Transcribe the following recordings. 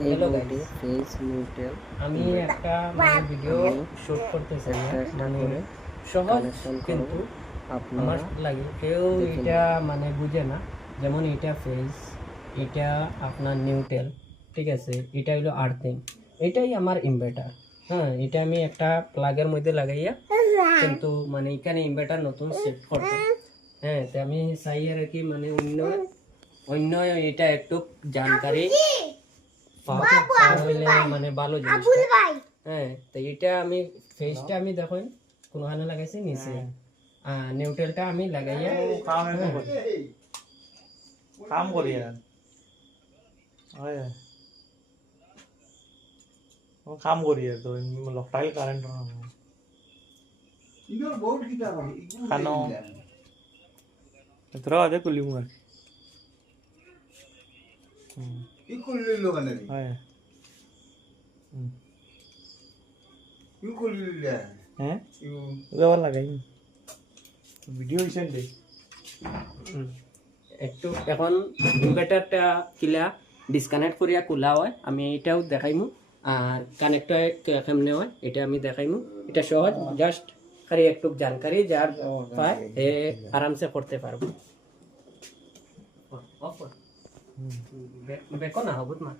Hello guys, face neutral আমি একটা video shoot করতেছি মানে সহজ, কিন্তু আমার লাগে কেউ এটা বুঝে না। যেমন এটা ফেস, এটা আপনার নিউট্রাল, ঠিক আছে, এটা হলো আর্থিং, এটাই আমার ইনভার্টার। হ্যাঁ, এটা আমি একটা প্লাগের মধ্যে লাগাইয়া, কিন্তু এখানে ইনভার্টার নতুন সেট করতাম। হ্যাঁ, তো আমি চাই আর কি অন্য অন্য এটা একটু জানকারি ভালো জিনিস। হ্যাঁ, তো এটা আমি ফেসটা আমি দেখুন কোনখানে লাগাইছি নিচে, নিউট্রালটা আমি লাগাইয়া কাম করি কাম করি তো লকটাইল কারেন্ট খানো তোরা আদে কুলি মুর ই করলি লোকানে হয় ই করলি হ্যাঁ ওরা লাগাই ভিডিও হিসেবে দে একটু এখন ইনভার্টারটা কিলা ডিসকানেক্ট করিয়া খোলা হয়, আমি এটাও দেখাইমু। আর কানেক্টর কেমনে হয় এটা আমি দেখাইমু। এটা সহজ, জাস্ট খালি একটু জানকারি যার পায় এ আরামসে করতে পারবো। বেকো না হবুত না,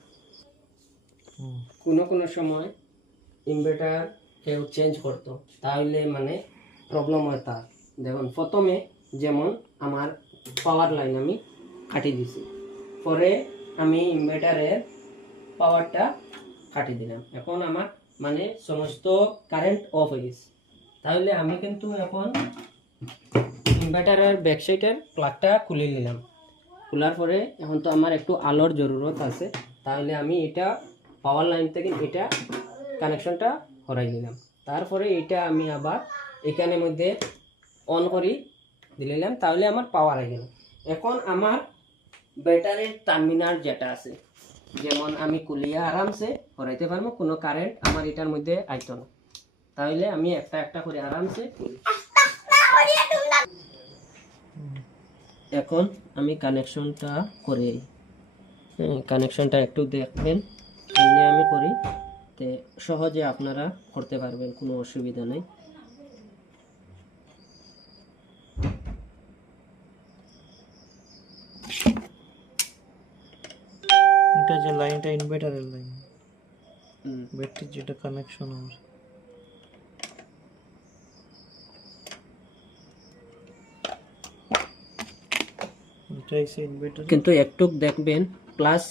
কোনো সময় ইনভার্টার কেউ চেঞ্জ করতো, তাহলে প্রবলেম হয় তার। দেখুন প্রথমে যেমন আমার পাওয়ার লাইন আমি কাটি দিছি, পরে আমি ইনভার্টারের পাওয়ারটা কাটি দিলাম, এখন আমার সমস্ত কারেন্ট অফ হয়ে গেছে। তাহলে আমি কিন্তু এখন ইনভার্টারের ব্যাকসাইডের প্লাগটা খুলে নিলাম। খোলার পরে এখন তো আমার একটু আলোর জরুরত আছে, তাহলে আমি এটা পাওয়ার লাইন থেকে এটা কানেকশনটা হরাই নিলাম। তারপরে এটা আমি আবার এখানের মধ্যে অন করি দিলাম, তাহলে আমার পাওয়ার হয়ে গেল। এখন আমার ব্যাটারির টার্মিনাল যেটা আছে, যেমন আমি কুলিয়া আরামসে হরাইতে পারবো, কোনো কারেন্ট আমার এটার মধ্যে আইতো না। তাহলে আমি একটা একটা করে আরামসে করি। এখন আমি কানেকশনটা করে, কানেকশনটা একটু দেখবেন, এমনি আমি করি, তে সহজে আপনারা করতে পারবেন, কোনো অসুবিধা নেই। এটা যে লাইনটা ইনভার্টারের লাইন, ব্যাটারি যেটা কানেকশন আমার এটা এসে ইনভার্টার, কিন্তু একটু দেখবেন প্লাস